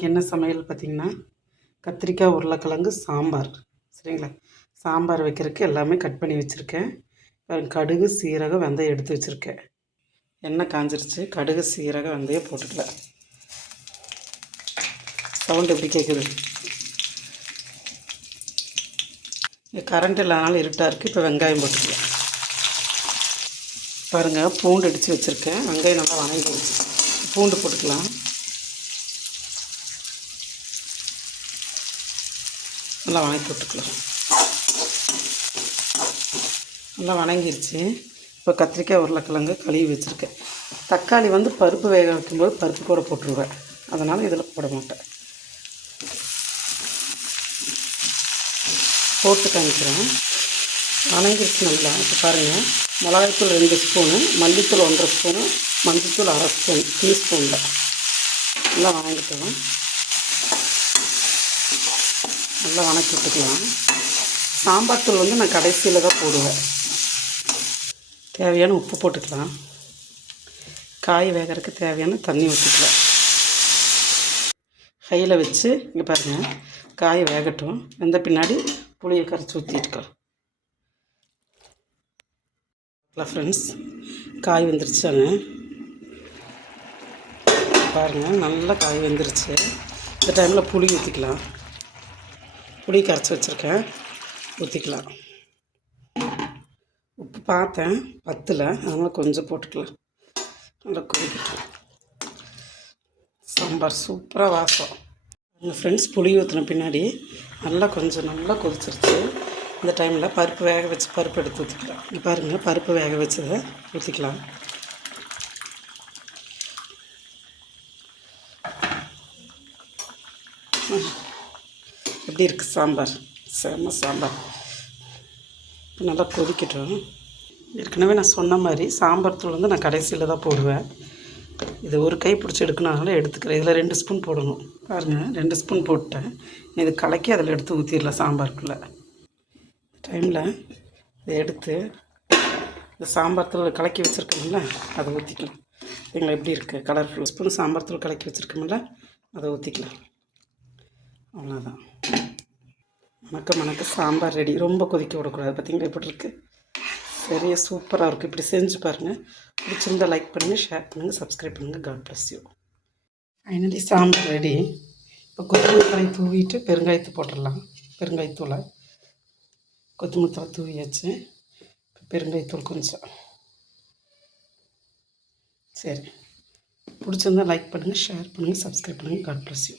இன்றைக்கி என்ன சமையல் பார்த்திங்கன்னா? கத்திரிக்காய் உருளைக்கிழங்கு சாம்பார். சரிங்களா? சாம்பார் வைக்கிறதுக்கு எல்லாமே கட் பண்ணி வச்சுருக்கேன். கடுகு சீரகம் வெந்தயம் எடுத்து வச்சுருக்கேன். எண்ணெய் காஞ்சிருச்சு. கடுகு சீரகம் வெந்தயம் போட்டுக்கலாம் சவுண்ட் எப்படி கேட்குது இங்கே கரண்ட் இல்லாதனால இருட்டாக இருக்குது இப்போ வெங்காயம் போட்டுக்கலாம். பாருங்கள் பூண்டு அடித்து வச்சுருக்கேன். வெங்காயம் நல்லா வணங்கிடுச்சு பூண்டு போட்டுக்கலாம். நல்லா வணக்கி விட்டுக்கலாம். நல்லா வணங்கிருச்சு. இப்போ கத்திரிக்காய் உருளைக்கிழங்கு கழுவி வச்சுருக்கேன். தக்காளி வந்து பருப்பு வேக வைக்கும்போது பருப்பு கூட போட்டுருவேன். அதனால் இதில் போட மாட்டேன். போட்டு காமிக்கிறேன். வணங்கிருச்சு நல்லா. இப்போ பாருங்கள் மிளகாய்த்தூள் ரெண்டு ஸ்பூனு மல்லித்தூள் ஒன்றரை ஸ்பூனு மஞ்சத்தூள் அரை ஸ்பூன் டீஸ்பூனில் நல்லா வணங்கிட்டோம். நல்லா வணக்கி விட்டுக்கலாம். சாம்பார் தூள் வந்து நான் கடைசியில் தான் போடுவேன். தேவையான உப்பு போட்டுக்கலாம். காய் வேகிறதுக்கு தேவையான தண்ணி ஊற்றிக்கலாம் கையில் வச்சு இங்கே பாருங்கள் காய் வேகட்டும். வெந்த பின்னாடி புளியை கரைச்சி ஊற்றிட்டுக்கலாம் ஃப்ரெண்ட்ஸ் காய் வெந்துருச்சாங்க பாருங்கள் நல்லா காய் வெந்துருச்சு. இந்த டைமில் புளி ஊற்றிக்கலாம் புளி கரைச்சி வச்சுருக்கேன். ஊற்றிக்கலாம் உப்பு பார்த்தேன். பத்தில். அதனால் கொஞ்சம் போட்டுக்கலாம். நல்லா கொதிக்கட்டும். சாம்பார் சூப்பராக வாசம். எங்கள் ஃப்ரெண்ட்ஸ் புளி ஊற்றின பின்னாடி நல்லா கொஞ்சம் நல்லா கொதிச்சிருச்சு. இந்த டைமில் பருப்பு வேக வச்சு பருப்பு எடுத்து ஊற்றிக்கலாம் இங்கே பாருங்கள் பருப்பு வேக வச்சதை ஊற்றிக்கலாம் எப்படி இருக்குது சாம்பார். செம்ம சாம்பார். இப்போ நல்லா கொதிக்கட்டும். ஏற்கனவே நான் சொன்ன மாதிரி சாம்பார் தூள் வந்து நான் கடைசியில் தான் போடுவேன். இது ஒரு கை பிடிச்சி எடுக்கணும்னாலும் எடுத்துக்கிறேன். இதில் ரெண்டு ஸ்பூன் போடணும். பாருங்கள் ரெண்டு ஸ்பூன் போட்டேன். இது கலக்கி அதில் எடுத்து ஊற்றிடலாம் சாம்பாருக்குள்ளே. டைமில் இதை எடுத்து இந்த சாம்பார் தூள் கலக்கி வச்சுருக்கோம்ல அதை ஊற்றிக்கலாம் எங்களை எப்படி இருக்குது கலர்ஃபுல் ஸ்பூன் சாம்பார் தூள் கலக்கி வச்சுருக்கோம்ல அதை ஊற்றிக்கலாம் அவ்வளோதான் மணக்க மணக்க சாம்பார் ரெடி ரொம்ப கொதிக்க விடக்கூடாது பார்த்தீங்களா எப்படி இருக்குது சரியா சூப்பராக இருக்குது இப்படி செஞ்சு பாருங்கள் பிடிச்சிருந்தா லைக் பண்ணுங்கள் ஷேர் பண்ணுங்கள் சப்ஸ்கிரைப் பண்ணுங்கள் God bless you finally sambar ready இப்போ கொத்தமல்லி தலை தூவிட்டு பெருங்காயத்தை போட்டுடலாம். பெருங்காயத்தூளை. கொத்தமல்லி தலை தூவியாச்சு. இப்போ பெருங்காயத்தூள் கொஞ்சம். சரி. பிடிச்சிருந்தா லைக் பண்ணுங்கள் ஷேர் பண்ணுங்கள் சப்ஸ்கிரைப் பண்ணுங்கள் காட் ப்ளஸ் யூ